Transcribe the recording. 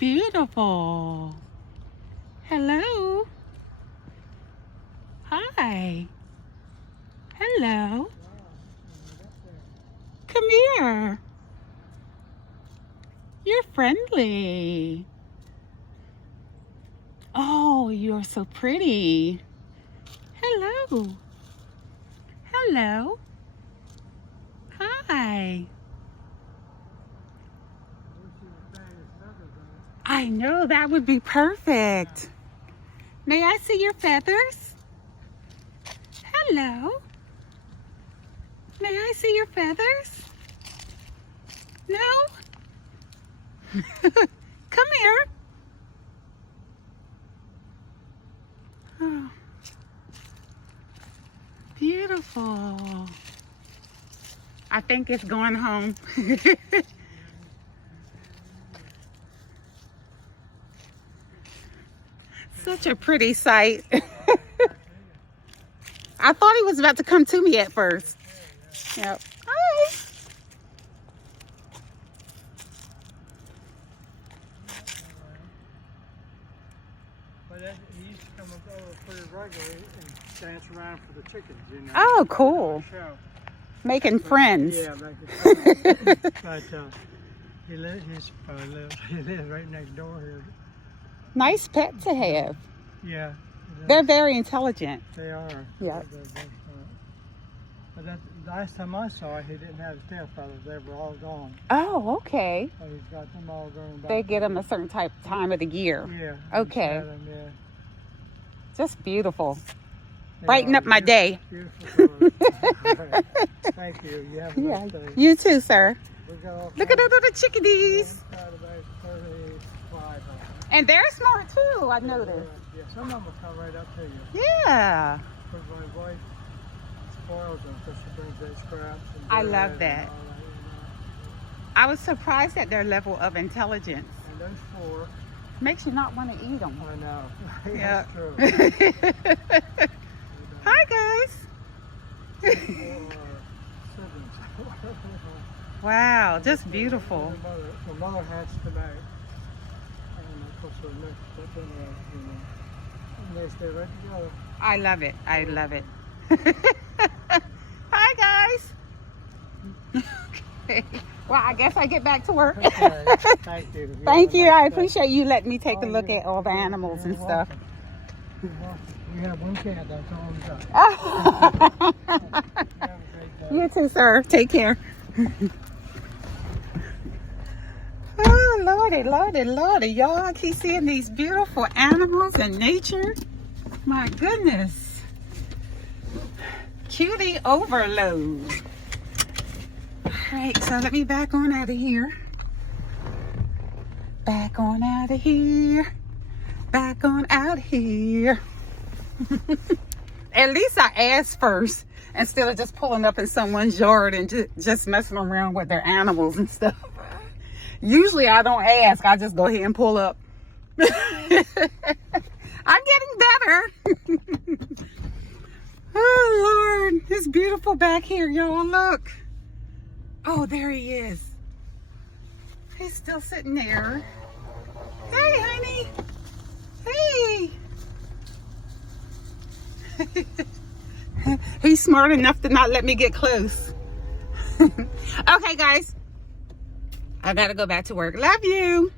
beautiful. Hello. Hi. Hello. Come here. You're friendly. Oh, you're so pretty. Hello. Hello. Hi. I know, that would be perfect. May I see your feathers? Hello. May I see your feathers? No? Come here. Oh. Beautiful. I think it's going home. Such a pretty sight. I thought he was about to come to me at first. Yep. Hi. But he used to come over pretty regularly and dance around for the chickens, you know. Oh, cool. Making friends. Yeah, making friends. But he lives right next door here. Nice pet to have. Yeah. They're very intelligent. They are. Yeah. But that, last time I saw it, he didn't have his tail feathers. They were all gone. Oh, okay. So he's got them all growing back. They get them a certain time of the year. Yeah. Okay. He's got 'em, yeah. Just beautiful. They Brighten are up my day. Beautiful colors. Thank you. You have a Yeah. nice day. You too, sir. We got all Look at kinds the little chickadees. of- about 35 of them. And they're smart too, I noticed. Yeah, some of them will come right up to you. Yeah. But my wife spoils them because she brings that scraps. And I bread love and that. all that, I was surprised at their level of intelligence. And those four, Makes you not want to eat them. I know. Yeah. That's true. Hi, guys. Four siblings. Wow, just beautiful. The mother hatched tonight. And of course, the next step in there, you know. And they stay right together. I love it. I love it. Hi, guys. Okay. Well, I guess I get back to work. Okay. Thank you. Thank you. have a I nice day. appreciate you letting me take a Oh, look you're- at all the animals and you're stuff. welcome. You're welcome. We have one cat, that's all we got. Have a great day. You too, sir. Take care. Oh, Lordy, Lordy, Lordy. Y'all, I keep seeing these beautiful animals and nature. My goodness. Cutie overload. All right, so let me back on out of here. Back on out of here. Back on out here. At least I asked first instead of just pulling up in someone's yard and just messing around with their animals and stuff. Usually I don't ask. I just go ahead and pull up. I'm getting better. Oh, Lord. It's beautiful back here, y'all. Look. Oh, there he is. He's still sitting there. Hey, honey. Hey. He's smart enough to not let me get close. Okay, guys. I gotta go back to work. Love you.